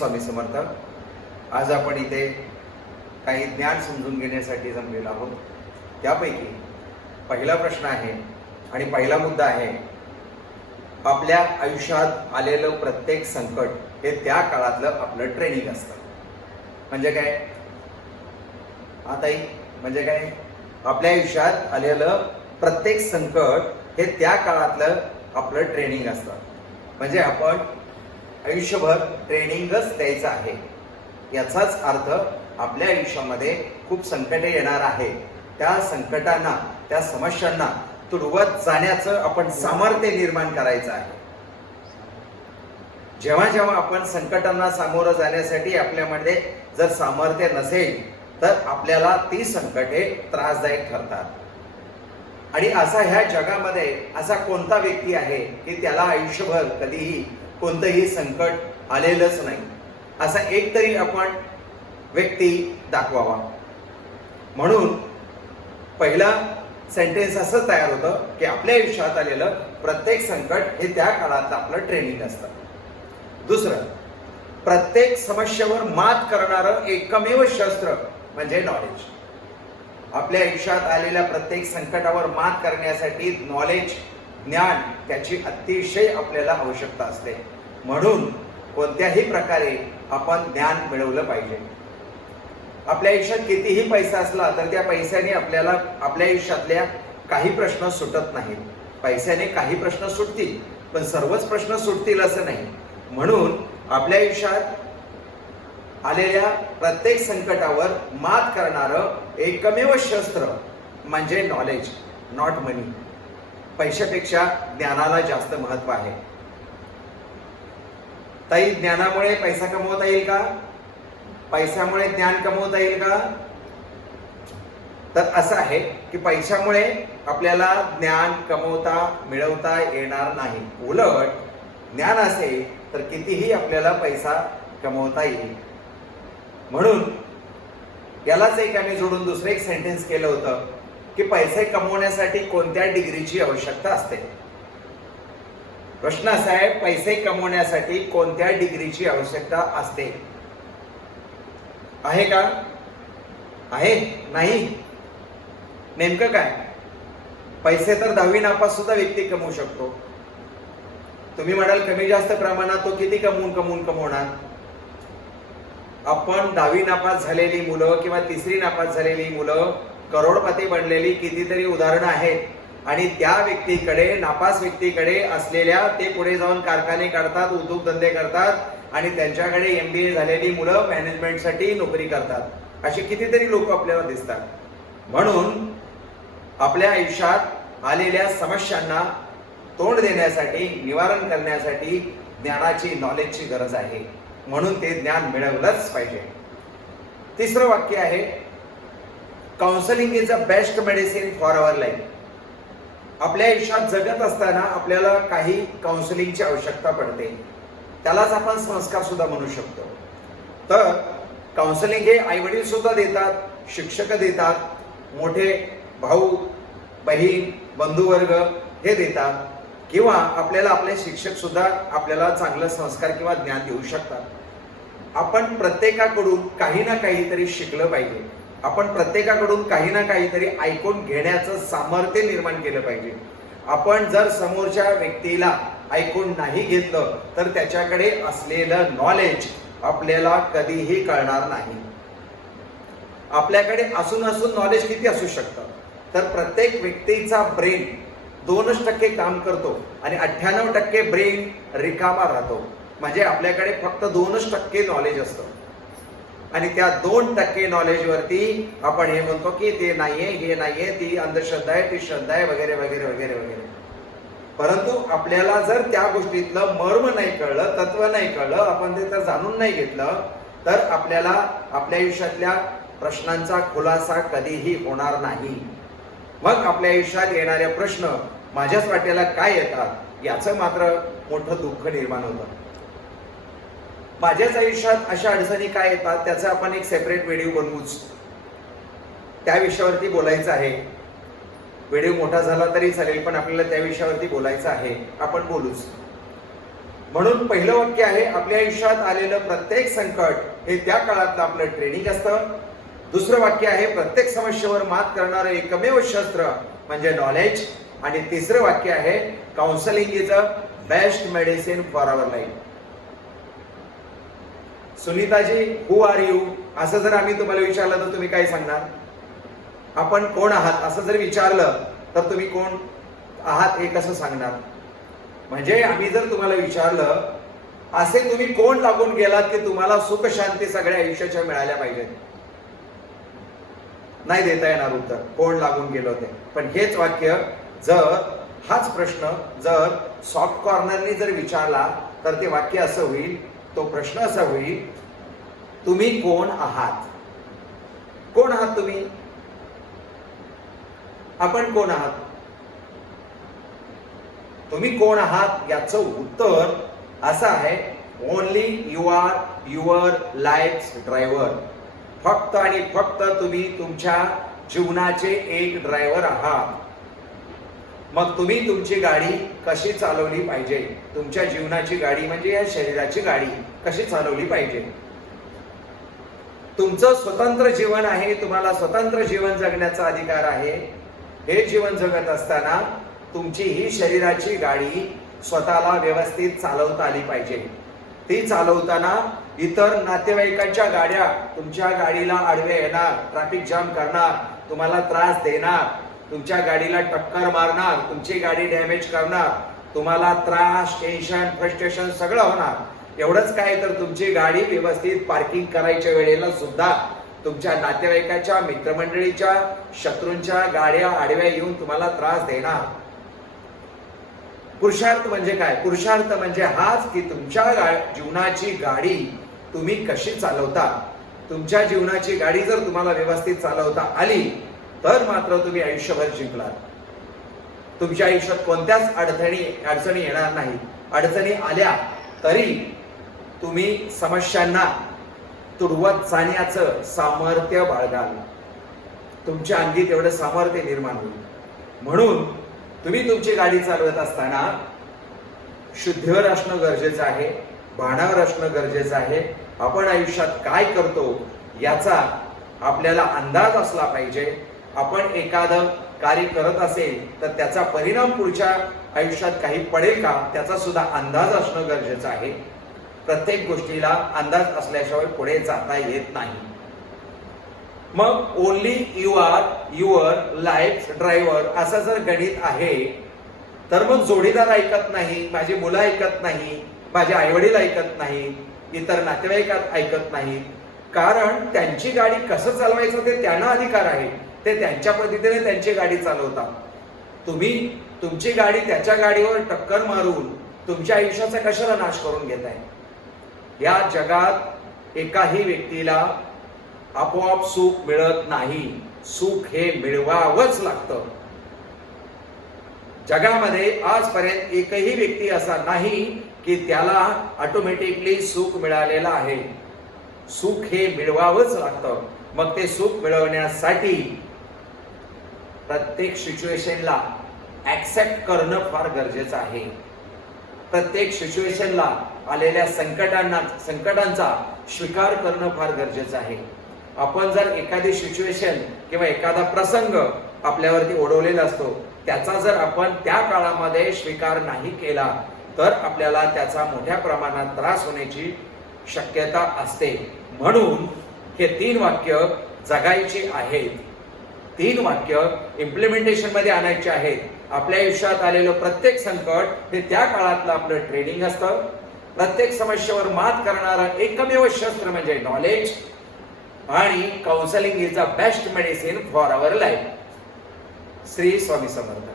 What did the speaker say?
स्वामी समर्थ. आज आपण इथे काही ज्ञान समजून घेण्यासाठी जमलेलो आहोत. त्यापैकी पहिला प्रश्न आहे आणि पहिला मुद्दा आहे, आपल्या आयुष्यात आलेलं प्रत्येक संकट हे त्या काळातलं आपलं ट्रेनिंग असतं. म्हणजे काय आताही म्हणजे काय, आपल्या आयुष्यात आलेलं प्रत्येक संकट हे त्या काळातलं आपलं ट्रेनिंग असतं. म्हणजे आपण आयुष्यभर ट्रेनिंगच द्यायचं आहे. याचाच अर्थ आपल्या आयुष्यामध्ये खूप संकटे येणार आहे. त्या संकटांना, त्या समस्यांना तुडवत जाण्याचं आपण सामर्थ्य निर्माण करायचं आहे. जेव्हा जेव्हा आपण संकटांना सामोरं जाण्यासाठी आपल्यामध्ये जर सामर्थ्य नसेल तर आपल्याला ती संकटे त्रासदायक ठरतात. आणि असा ह्या जगामध्ये असा कोणता व्यक्ती आहे की त्याला आयुष्यभर कधीही कोणतंही संकट आलेलंच नाही, असा एक तरी आपण व्यक्ती दाखवावा. म्हणून पहिला सेंटेन्स असं तयार होतं की आपल्या आयुष्यात आलेलं प्रत्येक संकट हे त्या काळात आपलं ट्रेनिंग असतं. दुसरं, प्रत्येक समस्येवर मात करणारं एकमेव शस्त्र म्हणजे नॉलेज. आपल्या आयुष्यात आलेल्या प्रत्येक संकटावर मात करण्यासाठी नॉलेज, ज्ञान, त्याची अतिशय आपल्याला आवश्यकता असते. म्हणून कोणत्याही प्रकारे आपण ज्ञान मिळवलं पाहिजे. आपल्या आयुष्यात कितीही पैसा असला तर त्या पैशाने आपल्याला आपल्या आयुष्यातल्या काही प्रश्न सुटत नाहीत. पैशाने काही प्रश्न सुटतील पण सर्वच प्रश्न सुटतील असं नाही. म्हणून आपल्या आयुष्यात आलेल्या प्रत्येक संकटावर मात करणारं एकमेव शस्त्र म्हणजे नॉलेज, नॉट मनी. पैशापेक्षा ज्ञानाला जास्त महत्व आहे. ताई, ज्ञानामुळे पैसा कमवता येईल का? पैशामुळे ज्ञान कमवता येईल का? तर असं आहे की पैशामुळे आपल्याला ज्ञान मिळवता येणार नाही. उलट ज्ञान असेल तर कितीही आपल्याला पैसा कमवता येईल. म्हणून यालाच एक आम्ही जोडून दुसरं एक सेंटेन्स केलं होतं की पैसे कमवण्यासाठी कोणत्या डिग्रीची आवश्यकता असते. प्रश्न असा आहे, पैसे कमवण्यासाठी कोणत्या डिग्रीची आवश्यकता असते? आहे का? आहे? नाही? नेमकं काय? पैसे तर 10वी नापास सुद्धा व्यक्ती कमवू शकतो. तुम्ही म्हणाल कमी जास्त प्रमाणात तो किती कमवणार? आपण 10वी नापास झालेली मुलं किंवा 3री नापास झालेली मुलं करोडपती बनलेली कितीतरी उदाहरणं आहेत. आणि त्या व्यक्तीकडे, नापास व्यक्तीकडे असलेल्या, ते पुढे जाऊन कारखाने काढतात, उद्योगधंदे करतात आणि त्यांच्याकडे MBA झालेली मुलं मॅनेजमेंटसाठी नोकरी करतात. अशी कितीतरी लोक आपल्याला दिसतात. म्हणून आपल्या आयुष्यात आलेल्या समस्यांना तोंड देण्यासाठी, निवारण करण्यासाठी ज्ञानाची, नॉलेजची गरज आहे. म्हणून ते ज्ञान मिळवलंच पाहिजे. तिसरं वाक्य आहे, counselling is a best medicine for our life. आपल्या आयुष्यात जगत असताना आपल्याला काही काउन्सिलिंगची आवश्यकता पडते. त्यालाच आपण संस्कार सुद्धा म्हणू शकतो. तर काउन्सिलिंग हे आईवडील सुद्धा देतात, शिक्षक देतात, मोठे भाऊ बहीण बंधुवर्ग हे देतात, किंवा आपल्याला आपले शिक्षक सुद्धा आपल्याला चांगलं संस्कार किंवा ज्ञान देऊ शकतात. आपण प्रत्येकाकडून काही ना काहीतरी शिकलं पाहिजे. आपण प्रत्येकाकडून काही ना काहीतरी ऐकून घेण्याचं सामर्थ्य निर्माण केलं पाहिजे. आपण जर समोरच्या व्यक्तीला ऐकून नाही घेतलं तर त्याच्याकडे असलेलं नॉलेज आपल्याला कधीही कळणार नाही. आपल्याकडे असून नॉलेज किती असू शकतं? तर प्रत्येक व्यक्तीचा ब्रेन 2% काम करतो आणि 98% ब्रेन रिकामा राहतो. म्हणजे आपल्याकडे फक्त 2% नॉलेज असतं. आणि त्या 2% नॉलेजवरती आपण हे म्हणतो की ते नाहीये, हे नाहीये, ती अंधश्रद्धा आहे, ती श्रद्धा आहे, वगैरे वगैरे वगैरे वगैरे. परंतु आपल्याला जर त्या गोष्टीतलं मर्म नाही कळलं, तत्व नाही कळलं, आपण ते तर जाणून नाही घेतलं, तर आपल्याला आपल्या आयुष्यातल्या प्रश्नांचा खुलासा कधीही होणार नाही. मग आपल्या आयुष्यात येणाऱ्या प्रश्न माझ्याच वाट्याला काय येतात याचं मात्र मोठं दुःख निर्माण होतं. माझ्याच आयुष्यात अशा अडचणी काय येतात त्याचा आपण एक सेपरेट व्हिडिओ बनवूच. त्या विषयावरती बोलायचं आहे. व्हिडिओ मोठा झाला तरी चालेल पण आपल्याला त्या विषयावरती बोलायचं आहे, आपण बोलूच. म्हणून पहिलं वाक्य आहे, आपल्या आयुष्यात आलेलं प्रत्येक संकट हे त्या काळातलं आपलं ट्रेनिंग असतं. दुसरं वाक्य आहे, प्रत्येक समस्येवर मात करणारं एकमेव शस्त्र म्हणजे नॉलेज. आणि तिसरं वाक्य आहे, counselling is a best medicine for our life. Sunitaji, who are you असं जर आम्ही तुम्हाला विचारलं तर तुम्ही काय सांगणार? आपण कोण आहात असं जर विचारलं तर तुम्ही कोण आहात हे कसं सांगणार? म्हणजे आम्ही जर तुम्हाला विचारलं, असे तुम्ही कोण लागून गेलात की तुम्हाला सुख शांती सगळ्या आयुष्याच्या मिळाल्या पाहिजेत, नाही देता येणार उत्तर, कोण लागून गेलो ते. पण हेच वाक्य जर, हाच प्रश्न जर सॉफ्ट कॉर्नरनी जर विचारला तर ते वाक्य असं होईल, तो प्रश्न असा होईल, तुम्ही कोण आहात? कोण आहात तुम्ही? आपण कोण आहात? तुम्ही कोण आहात याचं उत्तर असं आहे, only you are your life driver. फक्त आणि फक्त तुम्ही तुमच्या जीवनाचे एक ड्रायव्हर आहात. मग तुम्ही तुमची गाडी कशी चालवली पाहिजे, तुमच्या जीवनाची गाडी म्हणजे या शरीराची गाडी कशी चालवली पाहिजे. तुमचं स्वतंत्र जीवन आहे, तुम्हाला स्वतंत्र जीवन जगण्याचा अधिकार आहे. हे जीवन जगत असताना तुमची ही शरीराची गाडी स्वतःला व्यवस्थित चालवता आली पाहिजे. ती चालवताना इतर नातेवाईकांच्या गाड्या तुमच्या गाडीला आडवे येणार, ट्रॅफिक जाम करणार, तुम्हाला त्रास देणार, तुमच्या गाडीला टक्कर मारणार, तुमची गाडी डॅमेज करणार, तुम्हाला त्रास, टेन्शन, फ्रस्ट्रेशन सगळं होणार. एवढंच काय तर तुमची गाडी व्यवस्थित पार्किंग करायच्या वेळेला सुद्धा तुमच्या नातेवाईकाच्या, मित्रमंडळीच्या, शत्रूंच्या गाड्या आडव्या येऊन तुम्हाला त्रास देणार. पुरुषार्थ म्हणजे काय? पुरुषार्थ म्हणजे हाच की तुमच्या जीवनाची गाडी तुम्ही कशी चालवता. तुमच्या जीवनाची गाडी जर तुम्हाला व्यवस्थित चालवता आली तर मात्र तुम्ही आयुष्यभर जिंकलात. तुमच्या आयुष्यात कोणत्याच अडचणी येणार नाही. अडचणी आल्या तरी तुम्ही समस्यांना तुडवत जाण्याचं सामर्थ्य बाळगाल. तुमच्या अंगी तेवढं सामर्थ्य निर्माण होईल. म्हणून तुम्ही तुमची गाडी चालवत असताना शुद्धीवर असणं गरजेचं आहे, भानावर असणं गरजेचं आहे. आपण आयुष्यात काय करतो याचा आपल्याला अंदाज असला पाहिजे. आपण एखादं कार्य करत असेल तर त्याचा परिणाम पुढच्या आयुष्यात काही पडेल का त्याचा सुद्धा अंदाज असणं गरजेचं आहे. प्रत्येक गोष्टीला अंदाज असल्याशिवाय पुढे जाता येत नाही. मग only you are your life driver असं जर गणित आहे तर मग जोडीदार ऐकत नाही, माझी मुलं ऐकत नाही, माझे आईवडील ऐकत नाही, इतर नातेवाईक ऐकत नाही. कारण त्यांची गाडी कसं चालवायचं ते त्यांना अधिकार आहे. ते त्यांच्या पद्धतीने त्यांची गाडी चालवतात. तुम्ही तुमची गाडी त्याच्या गाडीवर टक्कर मारून तुमच्या आयुष्याचा कशाला नाश करून घेताय? या जगात एकाही व्यक्तीला आपोआप सुख मिळत नाही. सुख हे मिळवावंच लागतं. जगामध्ये आजपर्यंत एकही व्यक्ती असा नाही की त्याला ऑटोमॅटिकली सुख मिळालेलं आहे. सुख हे मिळवावंच लागतं. मग ते सुख मिळवण्यासाठी प्रत्येक सिच्युएशनला ऍक्सेप्ट करणं फार गरजेचं आहे. प्रत्येक सिच्युएशनला आलेल्या संकटांचा स्वीकार करणं फार गरजेचं आहे. आपण जर एखादी सिच्युएशन किंवा एखादा प्रसंग आपल्यावरती ओढवलेला असतो त्याचा जर आपण त्या काळामध्ये स्वीकार नाही केला तर आपल्याला त्याचा मोठ्या प्रमाणात त्रास होण्याची शक्यता असते. म्हणून हे 3 वाक्य जगायची आहेत. 3 वाक्य इम्प्लिमेंटेशन मध्ये आणायचे आहेत. आपल्या आयुष्यात आलेलं प्रत्येक संकट हे त्या काळातलं आपलं ट्रेनिंग असतं. प्रत्येक समस्येवर मात करणारं एकमेव शस्त्र म्हणजे नॉलेज. आणि counselling is a best medicine for our life. Shri Swami Samarth.